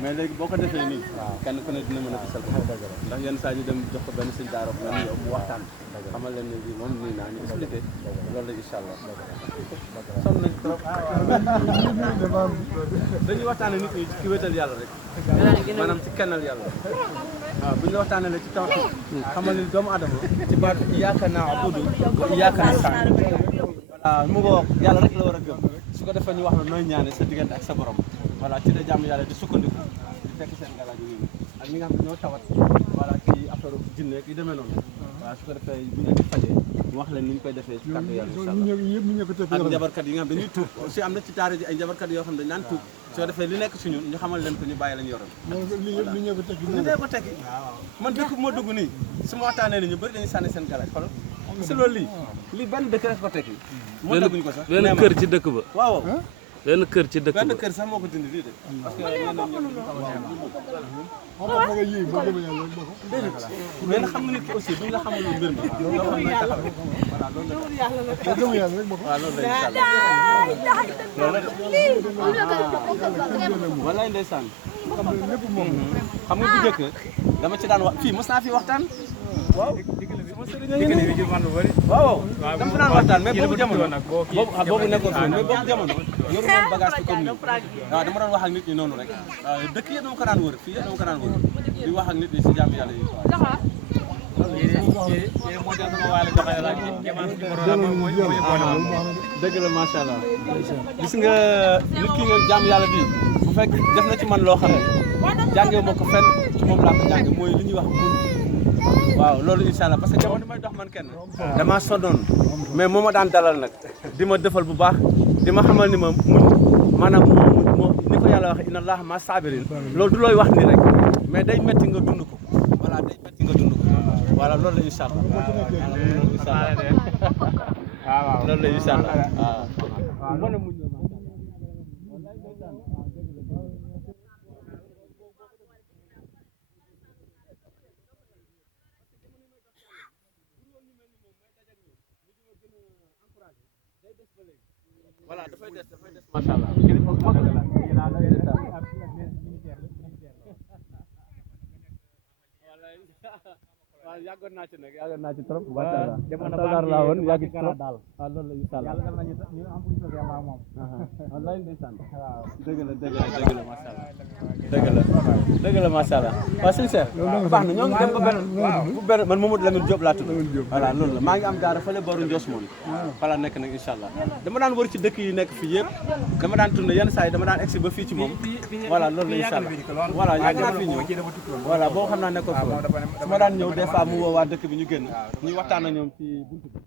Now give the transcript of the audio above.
mais léegi boo ko defee nii kenn ku ne dina mën a gisal ndax yenn saa ñu dem jox ko benn sëñ daara bu yow mu waxtaan xamal leen ne bii moom nii naa ñu expliqué loolu la incha allah sonn nañ trop dañuy waxtaane nit ñi ci wéetal yàlla rek maanaam ci kennal yàlla waaw bu ñu waxtaanee ci taw xamal ni doomu adama ci baatu iyyaka na'budu wa iyyaka nasta'in waaw mu ngo yàlla rek la war a gëm su ko defee ñu wax la nooy ñaane sa diggante ak sa borom voilà ci la jàmm yàlla di sukkandiku di fekk seen galaaju yi ak ñi nga xam ne ñoo tawat voilà ci affaire jinne yi demee noonu waaw su ko defee bu ñu leen di fajee mu wax leen ni ñu koy defee ci kàddu yàlla incha allah ak njabarkat yi nga xam dañuy tuub aussi am na ci daara ji ay njabarkat yoo xam ne dañ naan tuub su ko defee li nekk si ñun ñu xamal leen ko ñu bàyyi lañ yoroon li ñëw ko tekki man dëkk bu ma dugg nii su ma waxtaanee ni ñu bëri dañuy sànni seen galaaj xoolal si loolu lii benn dëkk rek ko tekki moo dagguñu ko sax benn kër ci dëkk ba waaw benn kër ci dëkk ba benn kër sax moo ko dindi lii de parce que mais nag xam nga nit ki aussi duñ la xamal lu mbir mi loo xam ne taxaw voilà loolu la waaw loolu la incha allah walaay ndeysaan xam nga bu njëkk dama ci daan wax fii mos naa fi waxtaan waaw waaw dama fi daan waxtaan mais boobu jamono boobu nekkoon fi mais boobu jamono yoru woon bagage bi comme nii waaw dama doon wax ak nit ñi noonu rek waaw dëkk yëpp dama ko daan wër fii yëpp dama ko daan wër di wax ak nit ñi si jàmm yàlla yi dëgg la macha allah gis nga nit ki nga jàmm yàlla bi bu fekk def na ci man loo xam ne jàngee ma ko fenn ci moom laa ko jànge mooy li ñuy wax muñ waaw loolu incha allah parce que jamono may dox man kenn damaa sonnoon mais moo ma daan dalal nag di ma defal bu baax di ma xamal ni ma muñ maanaam ni ko yàlla waxee inna allaha ma sabirin loolu du looy wax ni rek mais day metti nga dund ko voilà day metti nga dund ko voilà loolu la incha allah waaw loolu la incha allah waaw mën a muñ voilà dafay des macha allah kilifa bu mag la waaw yàggoon naa ci nag yàggoon naa ci trop macha allah jamono laa woon yàgg ci trop waaw loolu la incha allah wallaay ndeysaan dëgg la macha allah dëgg la macha allah waaw sëñ Cheikh baax na ñoo ngi dem ba benn man Mamadou Lamine Diop laa tudd voilà loolu la maa ngi am daara fële boru Ndios moom fa la nekk nag incha allah dama daan wër ci dëkk yi nekk fii yëpp dama daan tourné yenn saa yi dama daan egsi ba fii ci moom voilà loolu la incha allah voilà yàgg naa fii ñëw voilà boo xam naa nekkoon fa su ma daan ñëw des fois mu woo waa dëkk bi ñu génn ñuy waxtaan ak ñoom ci buntu bi